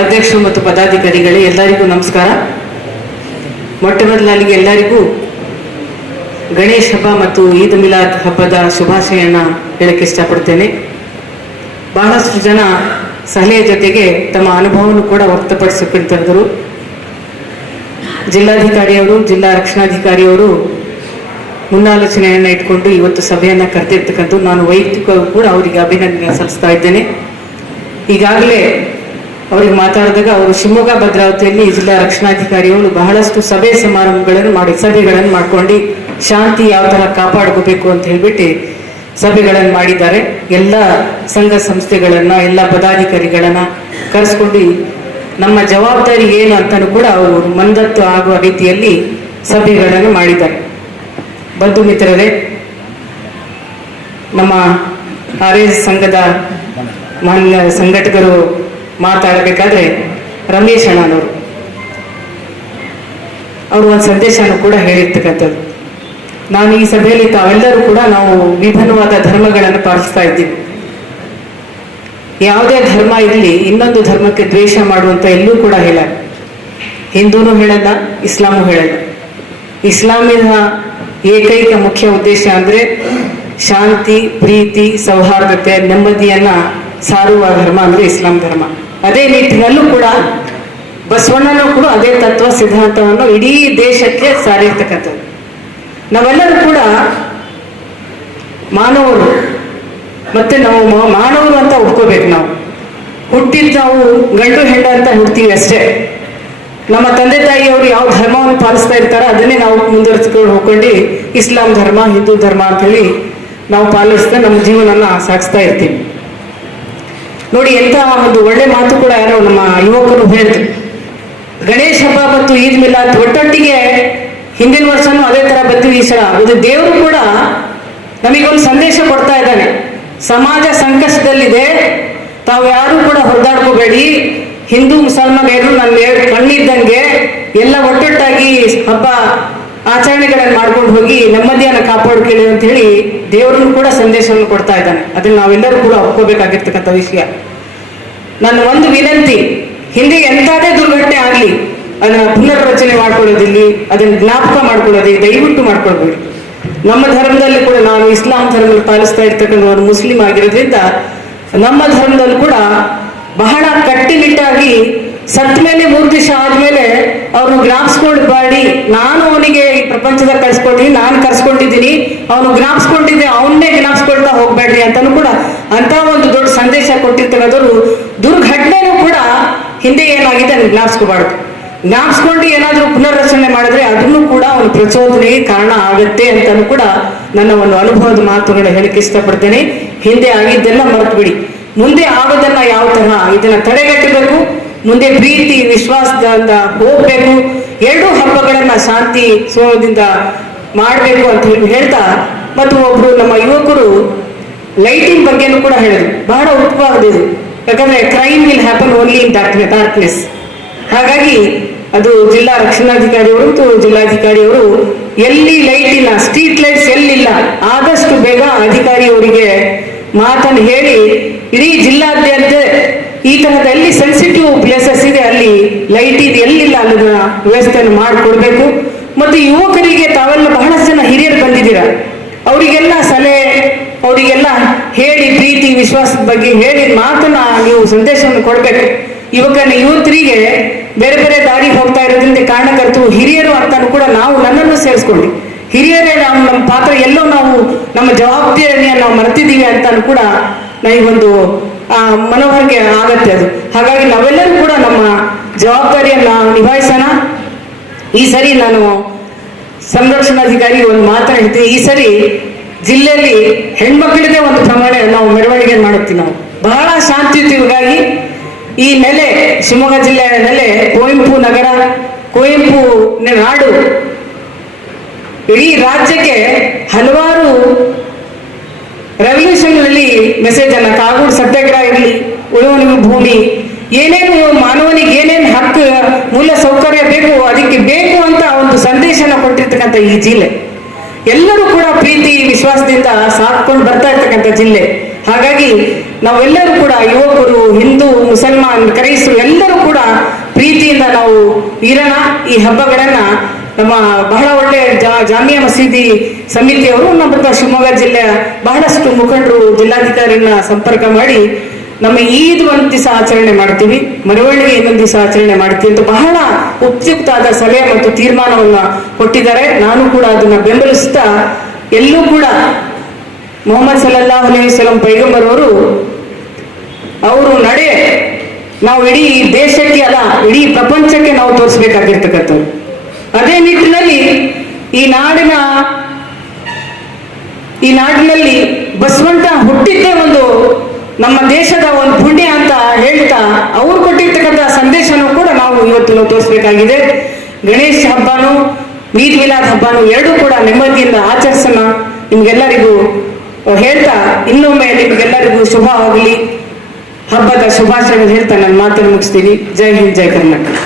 ಅಧ್ಯಕ್ಷರು ಮತ್ತು ಪದಾಧಿಕಾರಿಗಳೇ, ಎಲ್ಲರಿಗೂ ನಮಸ್ಕಾರ. ಮೊಟ್ಟ ಮೊದಲಾಗಿ ಎಲ್ಲರಿಗೂ ಗಣೇಶ ಹಬ್ಬ ಮತ್ತು ಈದ್ ಮಿಲಾದ್ ಹಬ್ಬದ ಶುಭಾಶಯನ ಹೇಳಕ್ಕೆ ಇಷ್ಟಪಡ್ತೇನೆ. ಬಹಳಷ್ಟು ಜನ ಸಲಹೆಯ ಜೊತೆಗೆ ತಮ್ಮ ಅನುಭವವನ್ನು ಕೂಡ ವ್ಯಕ್ತಪಡಿಸಿಕೊಂಡಿದ್ದರು. ಜಿಲ್ಲಾಧಿಕಾರಿಯವರು, ಜಿಲ್ಲಾ ರಕ್ಷಣಾಧಿಕಾರಿಯವರು ಮುನ್ನಾಲೋಚನೆಯನ್ನು ಇಟ್ಕೊಂಡು ಇವತ್ತು ಸಭೆಯನ್ನು ಕರೆದಿರ್ತಕ್ಕಂಥ ನಾನು ವೈಯಕ್ತಿಕವಾಗಿ ಕೂಡ ಅವರಿಗೆ ಅಭಿನಂದನೆ ಸಲ್ಲಿಸ್ತಾ ಇದ್ದೇನೆ. ಈಗಾಗಲೇ ಅವರಿಗೆ ಮಾತಾಡಿದಾಗ ಅವರು ಶಿವಮೊಗ್ಗ ಭದ್ರಾವತಿಯಲ್ಲಿ ಜಿಲ್ಲಾ ರಕ್ಷಣಾಧಿಕಾರಿಗಳು ಬಹಳಷ್ಟು ಸಭೆಗಳನ್ನು ಮಾಡ್ಕೊಂಡು ಶಾಂತಿ ಯಾವ ಥರ ಕಾಪಾಡ್ಕೋಬೇಕು ಅಂತ ಹೇಳ್ಬಿಟ್ಟು ಸಭೆಗಳನ್ನು ಮಾಡಿದ್ದಾರೆ. ಎಲ್ಲ ಸಂಘ ಸಂಸ್ಥೆಗಳನ್ನು, ಎಲ್ಲ ಪದಾಧಿಕಾರಿಗಳನ್ನು ಕರೆಸ್ಕೊಂಡು ನಮ್ಮ ಜವಾಬ್ದಾರಿ ಏನು ಅಂತಲೂ ಕೂಡ ಅವರು ಮಂದತ್ತು ಆಗುವ ರೀತಿಯಲ್ಲಿ ಸಭೆಗಳನ್ನು ಮಾಡಿದ್ದಾರೆ. ಬಂಧು ಮಿತ್ರರೇ, ನಮ್ಮ RS ಸಂಘದ ಮಾನ್ಯ ಸಂಘಟಕರು ಮಾತಾಡಬೇಕಾದ್ರೆ ರಮೇಶ್ ಅಣ್ಣನವರು ಅವರು ಒಂದು ಸಂದೇಶನೂ ಕೂಡ ಹೇಳಿರ್ತಕ್ಕಂಥದ್ದು. ನಾನು ಈ ಸಭೆಯಲ್ಲಿ ತಾವೆಲ್ಲರೂ ಕೂಡ ನಾವು ವಿಭಿನ್ನವಾದ ಧರ್ಮಗಳನ್ನು ಪಾಲಿಸ್ತಾ ಇದ್ದೀವಿ. ಯಾವುದೇ ಧರ್ಮ ಇರಲಿ, ಇನ್ನೊಂದು ಧರ್ಮಕ್ಕೆ ದ್ವೇಷ ಮಾಡುವಂತ ಎಲ್ಲೂ ಕೂಡ ಹೇಳಲ್ಲ. ಹಿಂದೂನು ಹೇಳಲ್ಲ, ಇಸ್ಲಾಮು ಹೇಳಲ್ಲ. ಇಸ್ಲಾಮಿನ ಏಕೈಕ ಮುಖ್ಯ ಉದ್ದೇಶ ಅಂದ್ರೆ ಶಾಂತಿ, ಪ್ರೀತಿ, ಸೌಹಾರ್ದತೆ, ನೆಮ್ಮದಿಯನ್ನ ಸಾರುವ ಧರ್ಮ ಅಂದ್ರೆ ಇಸ್ಲಾಂ ಧರ್ಮ. ಅದೇ ನಿಟ್ಟಿನಲ್ಲೂ ಕೂಡ ಬಸವಣ್ಣನೂ ಕೂಡ ಅದೇ ತತ್ವ ಸಿದ್ಧಾಂತವನ್ನು ಇಡೀ ದೇಶಕ್ಕೆ ಸಾರಿರ್ತಕ್ಕಂಥದ್ದು. ನಾವೆಲ್ಲರೂ ಕೂಡ ಮಾನವರು, ಮತ್ತೆ ನಾವು ಮಾನವರು ಅಂತ ಒಪ್ಕೋಬೇಕು. ನಾವು ಹುಟ್ಟಿದ್ ನಾವು ಗಂಡು ಹೆಂಡ ಅಂತ ಹುಡ್ತೀವಿ ಅಷ್ಟೇ. ನಮ್ಮ ತಂದೆ ತಾಯಿಯವರು ಯಾವ ಧರ್ಮವನ್ನು ಪಾಲಿಸ್ತಾ ಇರ್ತಾರೋ ಅದನ್ನೇ ನಾವು ಮುಂದುವರಿಸಿಕೊಂಡು ಹೋಗ್ಕೊಂಡು ಇಸ್ಲಾಂ ಧರ್ಮ, ಹಿಂದೂ ಧರ್ಮ ಅಂತ ಹೇಳಿ ನಾವು ಪಾಲಿಸ್ತಾ ನಮ್ಮ ಜೀವನನ ಸಾಗಿಸ್ತಾ ಇರ್ತೀವಿ. ನೋಡಿ, ಎಂತ ಒಂದು ಒಳ್ಳೆ ಮಾತು ಕೂಡ ಯಾರೋ ನಮ್ಮ ಯುವಕರು ಹೇಳಿದ್ರು. ಗಣೇಶ ಹಬ್ಬ ಮತ್ತು ಈದ್ ಮಿಲಾದ್ ಒಟ್ಟೊಟ್ಟಿಗೆ ಹಿಂದಿನ ವರ್ಷನೂ ಅದೇ ತರ ಬರ್ತೀವಿ. ಈ ಸಲ ಅದು ದೇವರು ಕೂಡ ನಮಗೊಂದು ಸಂದೇಶ ಕೊಡ್ತಾ ಇದ್ದಾನೆ. ಸಮಾಜ ಸಂಕಷ್ಟದಲ್ಲಿದೆ, ತಾವು ಯಾರು ಕೂಡ ಹೊರದಾಡ್ಕೋಬೇಡಿ. ಹಿಂದೂ ಮುಸಲ್ಮಾನರು ನನ್ನ ಕಣ್ಣಿದ್ದಂಗೆ ಎಲ್ಲ ಒಟ್ಟೊಟ್ಟಾಗಿ ಹಬ್ಬ ಆಚರಣೆಗಳನ್ನು ಮಾಡ್ಕೊಂಡು ಹೋಗಿ ನೆಮ್ಮದಿಯನ್ನು ಕಾಪಾಡ್ಕೊಳ್ಳಿ ಅಂತ ಹೇಳಿ ದೇವರನ್ನು ಕೂಡ ಸಂದೇಶವನ್ನು ಕೊಡ್ತಾ ಇದ್ದಾನೆ. ಅದನ್ನ ನಾವೆಲ್ಲರೂ ಕೂಡ ಒಪ್ಕೋಬೇಕಾಗಿರ್ತಕ್ಕಂಥ ವಿಷಯ. ನನ್ನ ಒಂದು ವಿನಂತಿ, ಹಿಂದೆ ಎಂಥದೇ ದುರ್ಘಟನೆ ಆಗಲಿ ಅದನ್ನ ಪುನರ್ರಚನೆ ಮಾಡ್ಕೊಳ್ಳೋದಿಲ್ಲಿ, ಅದನ್ನ ಜ್ಞಾಪಕ ಮಾಡ್ಕೊಳ್ಳೋದಿ ದಯವಿಟ್ಟು ಮಾಡ್ಕೊಳ್ಬೇಡಿ. ನಮ್ಮ ಧರ್ಮದಲ್ಲಿ ಕೂಡ, ನಾನು ಇಸ್ಲಾಂ ಧರ್ಮದಲ್ಲಿ ಪಾಲಿಸ್ತಾ ಇರ್ತಕ್ಕಂಥ ಒಂದು ಮುಸ್ಲಿಂ ಆಗಿರೋದ್ರಿಂದ ನಮ್ಮ ಧರ್ಮದಲ್ಲಿ ಕೂಡ ಬಹಳ ಕಟ್ಟುನಿಟ್ಟಾಗಿ ಸತ್ತ ಮೇಲೆ 3 ದಿವಸ ಆದ್ಮೇಲೆ ಅವ್ರನ್ನ ಜ್ಞಾಪಿಸ್ಕೊಂಡು ಬಾಡಿ, ನಾನು ಅವನಿಗೆ ಈ ಪ್ರಪಂಚದ ಕಳ್ಸ್ಕೊಂಡಿದ್ದೀನಿ, ನಾನು ಕರ್ಸ್ಕೊಂಡಿದ್ದೀನಿ, ಅವನು ಜ್ಞಾಪಿಸ್ಕೊಂಡಿದ್ದೆ, ಅವನ್ನೇ ಜ್ಞಾಪಿಸ್ಕೊಳ್ತಾ ಹೋಗ್ಬೇಡ್ರಿ ಅಂತಾನು ಕೂಡ ಅಂತ ಒಂದು ದೊಡ್ಡ ಸಂದೇಶ ಕೊಟ್ಟಿರ್ತಕ್ಕಂಥವ್ರು. ದುರ್ಘಟನೆನೂ ಕೂಡ ಹಿಂದೆ ಏನಾಗಿದೆ ಅದನ್ನ ಜ್ಞಾಪಿಸ್ಕೋಬಾರ್ದು. ಜ್ಞಾಪಿಸ್ಕೊಂಡು ಏನಾದ್ರೂ ಪುನರ್ರಚನೆ ಮಾಡಿದ್ರೆ ಅದನ್ನು ಕೂಡ ಒಂದು ಪ್ರಚೋದನೆಗೆ ಕಾರಣ ಆಗುತ್ತೆ ಅಂತಾನು ಕೂಡ ನನ್ನ ಒಂದು ಅನುಭವದ ಮಾತುಗಳನ್ನ ಹೇಳಿಕ್ಕೆ ಇಷ್ಟಪಡ್ತೇನೆ. ಹಿಂದೆ ಆಗಿದ್ದೆಲ್ಲ ಮರೆತು ಬಿಡಿ, ಮುಂದೆ ಆಗೋದನ್ನ ಯಾವ ತರಹ ಇದನ್ನ ತಡೆಗಟ್ಟಬೇಕು, ಮುಂದೆ ಪ್ರೀತಿ ವಿಶ್ವಾಸದಿಂದ ಹೋಗ್ಬೇಕು, ಎರಡೂ ಹಬ್ಬಗಳನ್ನ ಶಾಂತಿ ಸೋಮದಿಂದ ಮಾಡಬೇಕು ಅಂತ ಹೇಳ್ತಾ, ಮತ್ತು ಒಬ್ರು ನಮ್ಮ ಯುವಕರು ಲೈಟಿಂಗ್ ಬಗ್ಗೆನೂ ಕೂಡ ಹೇಳಿದ್ರು. ಬಹಳ ಉಪಯುಕ್ತವಾದದ್ದು. ಯಾಕಂದ್ರೆ crime will happen only in darkness. ಹಾಗಾಗಿ ಅದು ಜಿಲ್ಲಾ ರಕ್ಷಣಾಧಿಕಾರಿಯವರು ಮತ್ತು ಜಿಲ್ಲಾಧಿಕಾರಿಯವರು ಎಲ್ಲಿ ಲೈಟಿಲ್ಲ, ಸ್ಟ್ರೀಟ್ ಲೈಟ್ಸ್ ಎಲ್ಲಿಲ್ಲ, ಆದಷ್ಟು ಬೇಗ ಅಧಿಕಾರಿಯವರಿಗೆ ಮಾತನ್ನು ಹೇಳಿ ಇಡೀ ಜಿಲ್ಲಾದ್ಯಂತ ಈ ತರಹದ ಎಲ್ಲಿ ಸೆನ್ಸಿಟಿವ್ ಪ್ಲೇಸಸ್ ಇದೆ ಅಲ್ಲಿ ಲೈಟ್ ಇದೆ, ಎಲ್ಲಿಲ್ಲ ಅನ್ನೋದನ್ನ ವ್ಯವಸ್ಥೆಯನ್ನು ಮಾಡಿಕೊಡ್ಬೇಕು. ಮತ್ತು ಯುವಕರಿಗೆ ತಾವೆಲ್ಲ ಬಹಳಷ್ಟು ಜನ ಹಿರಿಯರು ಬಂದಿದ್ದೀರಾ, ಅವರಿಗೆಲ್ಲ ಸಲಹೆ, ಅವರಿಗೆಲ್ಲ ಹೇಳಿ ಪ್ರೀತಿ ವಿಶ್ವಾಸದ ಬಗ್ಗೆ ಹೇಳಿ ಮಾತನ್ನ ನೀವು ಸಂದೇಶವನ್ನು ಕೊಡ್ಬೇಕು. ಯುವತರಿಗೆ ಬೇರೆ ಬೇರೆ ದಾರಿಗೆ ಹೋಗ್ತಾ ಇರೋದ್ರಿಂದ ಕಾರಣಕರ್ತರು ಹಿರಿಯರು ಅಂತಾನು ಕೂಡ ನಾವು ನನ್ನನ್ನು ಸೇರಿಸ್ಕೊಂಡು ಹಿರಿಯರೇ ನಮ್ಮ ಪಾತ್ರ ಎಲ್ಲೋ ನಾವು ನಮ್ಮ ಜವಾಬ್ದಾರಿಯನ್ನು ನಾವು ಮರೆತಿದ್ದೀವಿ ಅಂತಾನು ಕೂಡ ನನಗೊಂದು ಮನೋಭಾಗ್ಯ ಆಗತ್ತೆ ಅದು. ಹಾಗಾಗಿ ನಾವೆಲ್ಲರೂ ಕೂಡ ನಮ್ಮ ಜವಾಬ್ದಾರಿಯನ್ನ ನಿಭಾಯಿಸೋಣ. ಈ ಸರಿ ನಾನು ಸಂರಕ್ಷಣಾಧಿಕಾರಿ ಒಂದು ಮಾತನ್ನ ಹೇಳ್ತೀನಿ. ಈ ಸರಿ ಜಿಲ್ಲೆಯಲ್ಲಿ ಹೆಣ್ಮಕ್ಳಿಗೆ ಒಂದು ಪ್ರಮಾಣ ನಾವು ಮೆರವಣಿಗೆ ಮಾಡುತ್ತೀವಿ. ನಾವು ಬಹಳ ಶಾಂತಿಯುತವಾಗಿ ಈ ನೆಲೆ, ಶಿವಮೊಗ್ಗ ಜಿಲ್ಲೆಯ ನೆಲೆ, ಕುವೆಂಪು ನಗರ, ಕುವೆಂಪು ನಾಡು, ಇಡೀ ರಾಜ್ಯಕ್ಕೆ ಹಲವಾರು ರೆವಲ್ಯೂಷನ್ ನಲ್ಲಿ ಮೆಸೇಜ್ ಅನ್ನ, ಕಾಗೋಡು ಸತ್ಯಾಗ್ರಹ ಇರಲಿ, ಉಳುವನಿಗೆ ಭೂಮಿ, ಏನೇನು ಮಾನವನಿಗೆ ಏನೇನು ಹಕ್ಕು ಮೂಲ ಸೌಕರ್ಯ ಬೇಕು ಅದಕ್ಕೆ ಬೇಕು ಅಂತ ಒಂದು ಸಂದೇಶನ ಕೊಟ್ಟಿರ್ತಕ್ಕಂಥ ಈ ಜಿಲ್ಲೆ, ಎಲ್ಲರೂ ಕೂಡ ಪ್ರೀತಿ ವಿಶ್ವಾಸದಿಂದ ಸಾಕೊಂಡು ಬರ್ತಾ ಇರ್ತಕ್ಕಂಥ ಜಿಲ್ಲೆ. ಹಾಗಾಗಿ ನಾವೆಲ್ಲರೂ ಕೂಡ ಯುವಕರು, ಹಿಂದೂ, ಮುಸಲ್ಮಾನ್, ಕ್ರೈಸ್ತರು ಎಲ್ಲರೂ ಕೂಡ ಪ್ರೀತಿಯಿಂದ ನಾವು ಇರೋಣ. ಈ ಹಬ್ಬಗಳನ್ನ ನಮ್ಮ ಬಹಳ ಒಳ್ಳೆ ಜಾಮಿಯಾ ಮಸೀದಿ ಸಮಿತಿಯವರು ನಮ್ಮ ಶಿವಮೊಗ್ಗ ಜಿಲ್ಲೆಯ ಬಹಳಷ್ಟು ಮುಖಂಡರು ಜಿಲ್ಲಾಧಿಕಾರಿಯನ್ನ ಸಂಪರ್ಕ ಮಾಡಿ ನಮ್ಮ ಈದ್ ಒಂದ್ ದಿವಸ ಆಚರಣೆ ಮಾಡ್ತೀವಿ, ಮರವಳ್ಳಿಗೆ ಇನ್ನೊಂದು ದಿವಸ ಆಚರಣೆ ಮಾಡ್ತೀವಿ ಅಂತ ಬಹಳ ಉಪಯುಕ್ತವಾದ ಸಲಹೆ ಮತ್ತು ತೀರ್ಮಾನವನ್ನ ಕೊಟ್ಟಿದ್ದಾರೆ. ನಾನು ಕೂಡ ಅದನ್ನ ಬೆಂಬಲಿಸ್ತಾ ಎಲ್ಲೂ ಕೂಡ ಮೊಹಮ್ಮದ್ ಸಲ್ಲಲ್ಲಾಹು ಅಲೈಹಿ ವಸಲ್ಲಂ ಪೈಗಂಬರ್ ಅವರು ನಡೆ ನಾವು ಇಡೀ ದೇಶಕ್ಕೆ ಅಲ್ಲ ಇಡೀ ಪ್ರಪಂಚಕ್ಕೆ ನಾವು ತೋರಿಸ್ಬೇಕಾಗಿರ್ತಕ್ಕಂಥದ್ದು. ಅದೇ ನಿಟ್ಟಿನಲ್ಲಿ ಈ ನಾಡಿನಲ್ಲಿ ಬಸವಂತ ಹುಟ್ಟಿದ್ದೇ ಒಂದು ನಮ್ಮ ದೇಶದ ಒಂದು ಪುಣ್ಯ ಅಂತ ಹೇಳ್ತಾ ಅವ್ರು ಕೊಟ್ಟಿರ್ತಕ್ಕಂಥ ಸಂದೇಶನೂ ಕೂಡ ನಾವು ಇವತ್ತು ನಾವು ತೋರಿಸ್ಬೇಕಾಗಿದೆ. ಗಣೇಶ ಹಬ್ಬನೂ ಈದ್ ಮಿಲಾದ್ ಹಬ್ಬನೂ ಎರಡೂ ಕೂಡ ನೆಮ್ಮದಿಯಿಂದ ಆಚರಿಸೋಣ ನಿಮ್ಗೆಲ್ಲರಿಗೂ ಹೇಳ್ತಾ ಇನ್ನೊಮ್ಮೆ ನಿಮ್ಗೆಲ್ಲರಿಗೂ ಶುಭ ಆಗಲಿ, ಹಬ್ಬದ ಶುಭಾಶಯ ಹೇಳ್ತಾ ನನ್ನ ಮಾತನ್ನು ಮುಗಿಸ್ತೀನಿ. ಜೈ ಹಿಂದ್, ಜೈ ಕರ್ನಾಟಕ.